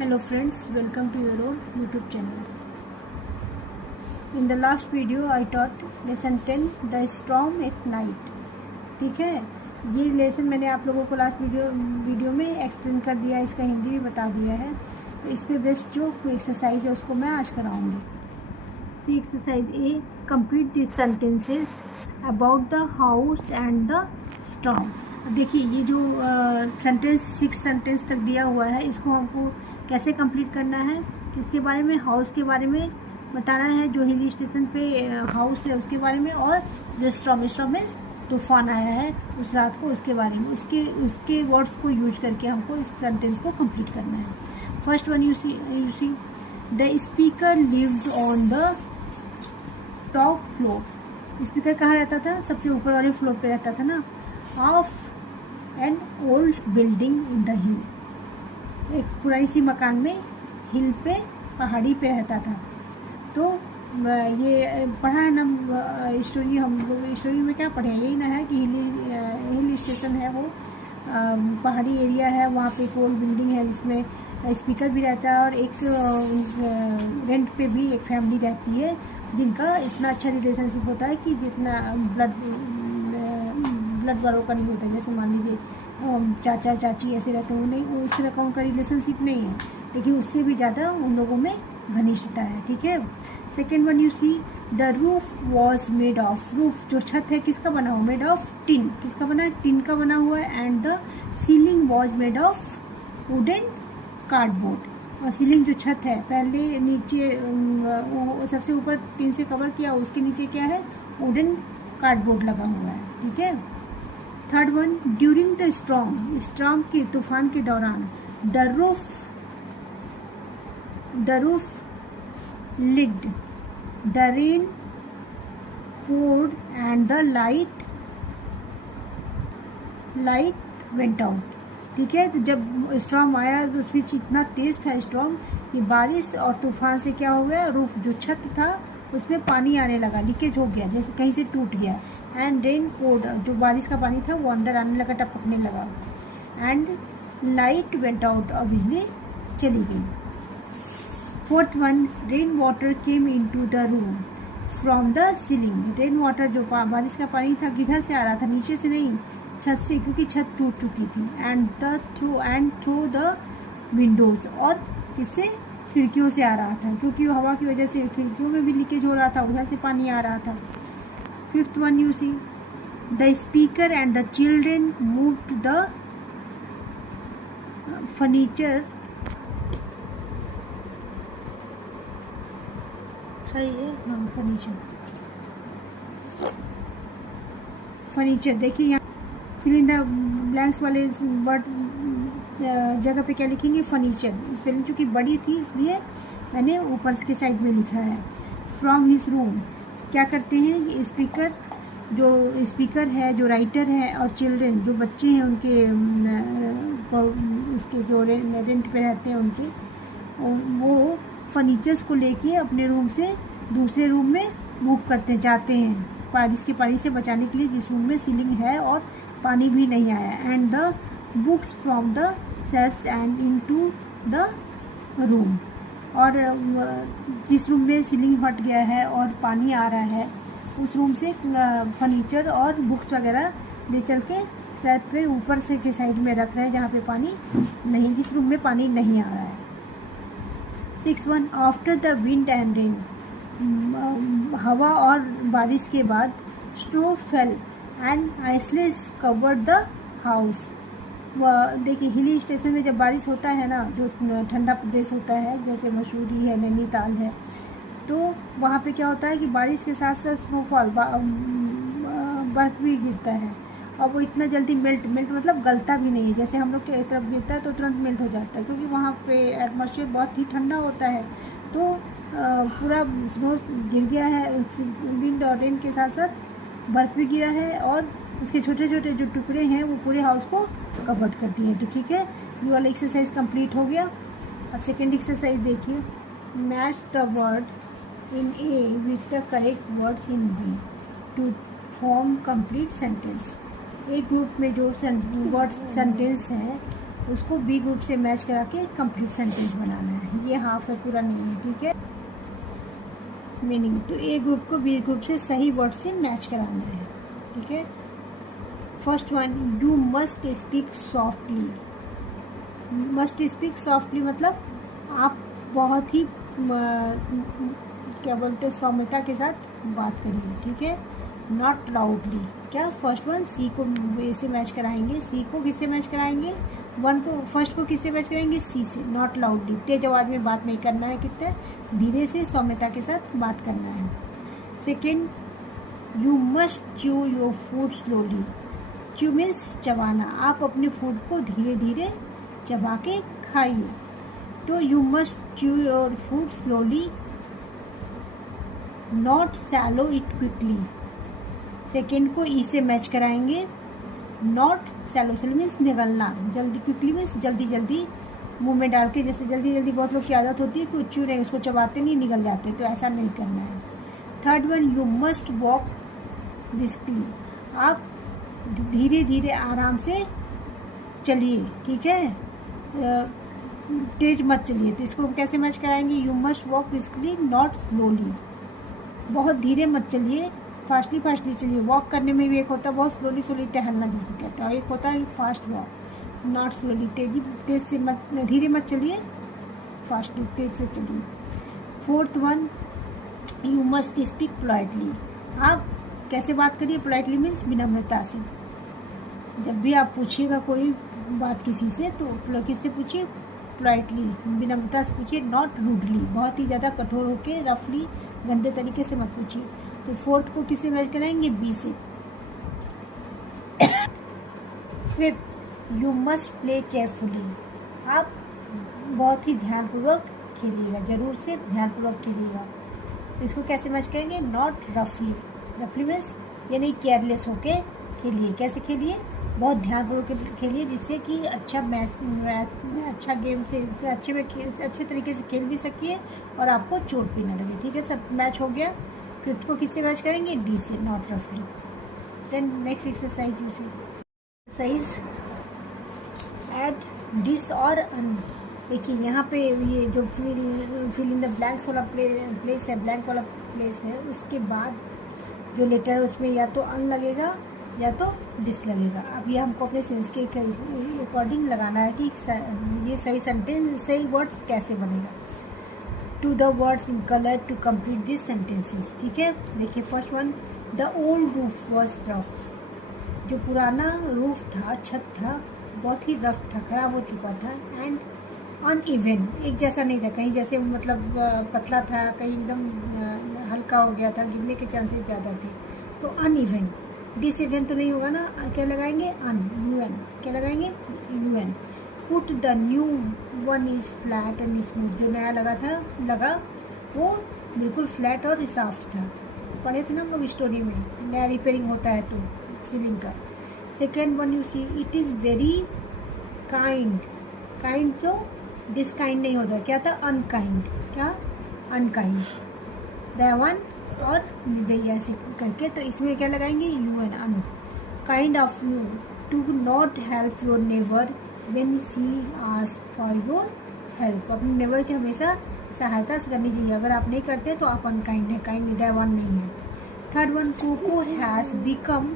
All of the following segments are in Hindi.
Hello friends, welcome to your own YouTube channel. In the last video I taught lesson 10 the storm at night. ठीक है, ये लेसन मैंने आप लोगों को लास्ट वीडियो में एक्सप्लेन कर दिया, इसका हिंदी भी बता दिया है। तो इस पे बेस्ट जो एक्सरसाइज है उसको मैं आज कराऊंगी। C exercise A, complete this sentences about the house and the storm. देखिए ये जो सेंटेंस 6 सेंटेंस तक दिया हुआ है, इसको हमको कैसे कंप्लीट करना है, किसके बारे में, हाउस के बारे में बताना है, जो हिल स्टेशन पे हाउस है उसके बारे में, और जो स्टॉर्म में तूफान आया है उस रात को उसके बारे में, उसके वर्ड्स को यूज करके हमको इस सेंटेंस को कंप्लीट करना है। First one you see the speaker lived on the top floor. Speaker कहाँ रहता था? सबसे ऊपर वाले फ्लोर पे रहता था ना, of an old building in the हिल। एक पुरानी सी मकान में हिल पे, पहाड़ी पे रहता था। तो ये पढ़ा है ना स्टोरी, हम लोग स्टोरी में क्या पढ़े हैं, यही ना है कि हिल स्टेशन है, वो पहाड़ी एरिया है, वहाँ पे एक ओल्ड बिल्डिंग है जिसमें स्पीकर भी रहता है, और एक रेंट पे भी एक फैमिली रहती है जिनका इतना अच्छा रिलेशनशिप होता है कि जितना ब्लड वालों का नहीं होता। जैसे मान लीजिए चाचा चाची ऐसे रहते हैं, उन्हें उस तरह का उनका रिलेशनशिप नहीं है, लेकिन उससे भी ज़्यादा उन लोगों में घनिष्ठता है। ठीक है। Second one you see the roof was made of. Roof जो छत है किसका बना हुआ? Made of tin. किसका बना है? टिन का बना हुआ है। And the ceiling was made of wooden cardboard. और सीलिंग जो छत है, पहले नीचे सबसे ऊपर टिन से कवर किया, उसके नीचे क्या है? वुडन कार्डबोर्ड लगा हुआ है। ठीक है। Third one during the storm के तूफान के दौरान the roof lid, the rain poured and the light went out। ठीक है। तो जब स्टॉर्म आया तो उसमें इतना तेज था स्टॉर्म कि बारिश और तूफान से क्या हो गया, रूफ जो छत था उसमें पानी आने लगा, लीकेज हो गया, जैसे कहीं से टूट गया। एंड रेन पोर्ड, जो बारिश का पानी था वो अंदर आने लगा, टपकने लगा। एंड लाइट वेंट आउट, और बिजली चली गई। Fourth one rain water came into the room from the ceiling. Rain water जो बारिश का पानी था किधर से आ रहा था? नीचे से नहीं, छत से, क्योंकि छत टूट चुकी थी। एंड थ्रू द विंडोज, और किससे? खिड़कियों से आ रहा था, क्योंकि हवा की वजह से खिड़कियों में भी लीकेज हो रहा था, उधर से पानी आ रहा था। Fifth one you see the speaker and the children moved the furniture. सही है, फर्नीचर देखिए यहाँ फिल इन द ब्लैंक्स वाले वर्ड जगह पे क्या लिखेंगे? फर्नीचर। स्पेलिंग चूँकि बड़ी थी इसलिए मैंने ऊपर के साइड में लिखा है। फ्रॉम हिज रूम क्या करते हैं कि स्पीकर है, जो राइटर है, और चिल्ड्रेन जो बच्चे हैं उनके उसके जो रेंट पे रहते हैं उनके, वो फर्नीचर्स को लेके अपने रूम से दूसरे रूम में मूव करते जाते हैं, बारिश के पानी से बचाने के लिए, जिस रूम में सीलिंग है और पानी भी नहीं आया। And the books from the shelfs and into the room, और जिस रूम में सीलिंग हट गया है और पानी आ रहा है उस रूम से फर्नीचर और बुक्स वगैरह ले चल के शेल्फ पे ऊपर से के साइड में रख रहे हैं, जहाँ पे पानी नहीं, जिस रूम में पानी नहीं आ रहा है। 6 after the wind and rain, हवा और बारिश के बाद snow fell and icicles covered the house. देखिए हिली स्टेशन में जब बारिश होता है ना, जो ठंडा प्रदेश होता है जैसे मसूरी है, नैनीताल है, तो वहाँ पे क्या होता है कि बारिश के साथ साथ स्नोफॉल, बर्फ़ भी गिरता है, और वो इतना जल्दी मेल्ट मतलब गलता भी नहीं है। जैसे हम लोग के तरफ गिरता है तो तुरंत मेल्ट हो जाता है, क्योंकि वहाँ पे एटमॉस्फेयर बहुत ही ठंडा होता है। तो पूरा स्नो गिर गया है, विंड और रेन के साथ साथ बर्फ़ भी गिरा है, और उसके छोटे छोटे जो टुकड़े हैं वो पूरे हाउस को कवर्ड कर दिए। तो ठीक है, ये वाला एक्सरसाइज कंप्लीट हो गया। अब सेकेंड एक्सरसाइज देखिए, match the word in A with the correct words in B to form complete sentence. एक ग्रुप में जो वर्ड सेंटेंस है उसको बी ग्रुप से मैच करा के कंप्लीट सेंटेंस बनाना है। ये हाफ है, पूरा नहीं है, ठीक है। मीनिंग तो ए ग्रुप को बी ग्रुप से सही वर्ड से मैच कराना है, ठीक है। First one, you must speak softly. Must speak softly मतलब आप बहुत ही क्या बोलते हैं, सौम्यता के साथ बात करिए, ठीक है। Not loudly. क्या फर्स्ट वन सी को ए से मैच कराएंगे, सी को किससे मैच कराएंगे, वन को, फर्स्ट को किससे मैच कराएंगे, सी से। नॉट लाउडली, तेज आवाज़ में बात नहीं करना है, कितने धीरे से सौम्यता के साथ बात करना है। Second, you must chew your food slowly. Chew means चबाना, आप अपने फूड को धीरे धीरे चबा के खाइए। तो you must chew your food slowly, not swallow it quickly. Second को ई से मैच कराएंगे, नॉट सैलो, सैलो मीन्स निगलना, जल्दी, क्विकली मीन्स जल्दी जल्दी मुंह में डाल के, जैसे जल्दी जल्दी बहुत लोग की आदत होती है कि च्यू नहीं, उसको चबाते नहीं, निगल जाते, तो ऐसा नहीं करना है। Third one, you must walk briskly. आप धीरे धीरे आराम से चलिए, ठीक है, तेज मत चलिए। तो इसको कैसे मैच कराएंगे, you must walk briskly not slowly. बहुत धीरे मत चलिए, फास्टली फास्टली चलिए। वॉक करने में भी एक होता है बहुत स्लोली स्लोली टहलना जिसको कहते हैं, और एक होता है फास्ट वॉक, नॉट स्लोली, तेज से मत, धीरे मत चलिए, फास्टली तेज से चलिए। Fourth one, you must speak politely. आप कैसे बात करिए, पोलाइटली मीन्स विनम्रता से। जब भी आप पूछिएगा कोई बात किसी से तो किससे पूछिए, पोलाइटली, विनम्रता से पूछिए, नॉट रूडली, बहुत ही ज़्यादा कठोर होकर रफली गंदे तरीके से मत पूछिए। तो फोर्थ को किससे मैच कराएंगे, बी से। Fifth, you must play carefully. आप बहुत ही ध्यानपूर्वक खेलिएगा, जरूर से ध्यानपूर्वक खेलिएगा। इसको कैसे मैच करेंगे, नॉट रफली। रफली मीन्स यानी केयरलेस होके खेलिए। कैसे खेलिए, बहुत ध्यानपूर्वक खेलिए, जिससे कि अच्छा अच्छा गेम से अच्छे तरीके से खेल भी सकिए और आपको चोट भी ना लगे, ठीक है। सब मैच हो गया। फिफ्थ को किससे मैच करेंगे, डी से, नॉट रफली। Then next exercise you see exercise add dis और अन। देखिए यहाँ पे ये जो फिल इन द ब्लैंक्स वाला प्लेस है, ब्लैंक वाला प्लेस है, उसके बाद जो लेटर है उसमें या तो अन लगेगा या तो डिस लगेगा। अब ये हमको अपने सेंस के अकॉर्डिंग लगाना है कि ये सही सेंटेंस, सही वर्ड्स कैसे बनेगा। To the words in colour to complete this sentences, ठीक है। देखिए first one, the old roof was rough. जो पुराना रूफ था, छत था, बहुत ही रफ था, खराब हो चुका था। एंड अनइवन, एक जैसा नहीं था, कहीं जैसे मतलब पतला था, कहीं एकदम हल्का हो गया था, गिरने के चांसेस ज़्यादा थे। तो अनइवन, डिसइवन तो नहीं होगा ना, क्या लगाएंगे, अन, यूएन, क्या लगाएंगे, UN. Put the new one is flat and smooth. जो नया लगा वो बिल्कुल फ्लैट और सॉफ्ट था। पढ़े थे ना हम लोग स्टोरी में, नया रिपेयरिंग होता है तो सीलिंग का। Second one you see, it is very kind. Kind तो डिसकाइंड नहीं होता, क्या था, अनकाइंड, क्या, अनकाइंड। दयावान और निर्दयी ऐसे करके, तो इसमें क्या लगाएंगे, U N, un. Kind of you to not help your neighbour when she ask for your help. अपने नेबर की हमेशा सहायता करनी चाहिए, अगर आप नहीं करते तो आप अनकाइंड है, काइंड दयावान नहीं है। Third one, Coco has become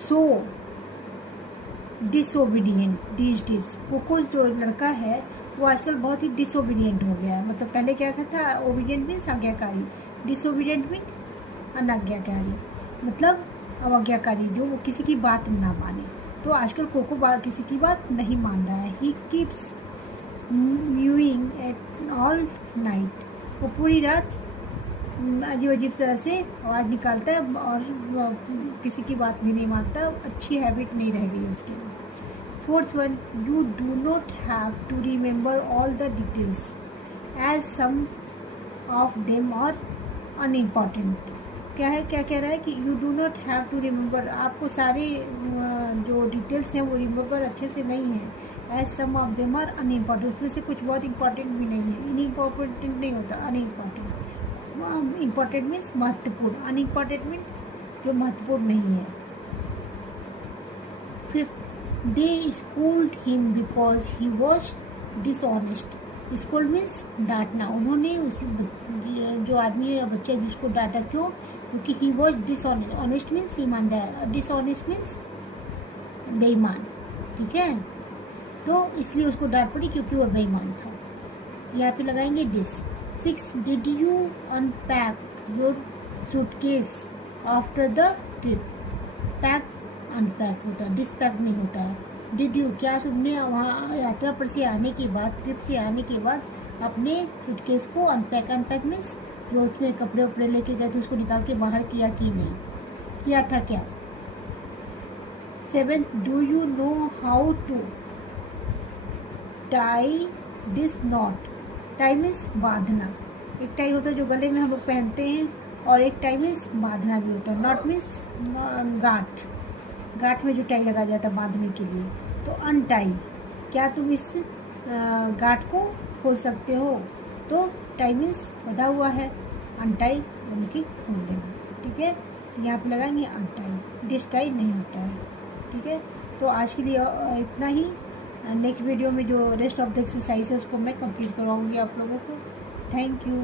so disobedient these days. Coco जो लड़का है वो आजकल बहुत ही डिसोबीडियंट हो गया है। मतलब पहले क्या था, ओबीडियंट मीन्स आज्ञाकारी, डिसोबीडियंट मीन्स अनाज्ञाकारी, मतलब अवज्ञाकारी, जो वो किसी की बात ना माने। तो आजकल कोको किसी की बात नहीं मान रहा है। He keeps mowing at all night. वो पूरी रात अजीब अजीब तरह से आवाज़ निकालता है और किसी की बात भी नहीं मानता। अच्छी हैबिट नहीं रह गई उसकी। Fourth one, you do not have to remember all the details as some of them are unimportant. क्या है, क्या कह रहा है कि you do not have to remember, आपको सारे जो डिटेल्स हैं वो रिमेंबर अच्छे से नहीं है। As some of them are unimportant, उसमें से कुछ बहुत इंपॉर्टेंट भी नहीं है। इनइम्पॉर्टेंट नहीं होता, अनइम्पॉर्टेंट। इम्पॉर्टेंट मीन्स महत्वपूर्ण, अनइम्पॉर्टेंट मीन्स जो महत्वपूर्ण नहीं है। Fifth, they schooled him because he was dishonest. School means डांटना, उन्होंने उस जो आदमी या बच्चा जिसको डांटा, क्यों? क्योंकि ही वॉज डिसऑनेस्ट। ऑनेस्ट मीन्स ईमानदार, डिसऑनेस्ट मीन्स बेईमान, ठीक है। तो इसलिए उसको डांट पड़ी क्योंकि वो बेईमान था। यहाँ पे लगाएंगे dis. 6 did you unpack your suitcase after the trip. Pack unpack होता है, डिसपैक नहीं होता है। डिड यू, क्या तुमने वहाँ यात्रा पर से आने के बाद, ट्रिप से आने के बाद अपने सूटकेस को अनपैक, अनपैक मीन्स जो उसमें कपड़े उपड़े लेके गए थे उसको निकाल के बाहर किया कि नहीं, किया था क्या। 7 do you know how to tie this knot. Tie means बांधना। एक टाई होता है जो गले में हम लोग पहनते हैं, और एक टाई मीन्स बांधना भी होता है। नॉट मीन्स गांठ, गांठ में जो टाई लगाया जाता है बांधने के लिए। तो अनटाई, क्या तुम इस गांठ को खोल सकते हो। तो टाई मीन्स बंधा हुआ है, अनटाई यानी कि खोल देना, ठीक है। यहाँ पे लगाएंगे अनटाई, डिसटाई नहीं होता है, ठीक है। तो आज के लिए इतना ही। नेक्स्ट वीडियो में जो रेस्ट ऑफ द एक्सरसाइज है उसको मैं कंप्लीट करवाऊंगी आप लोगों को। Thank you.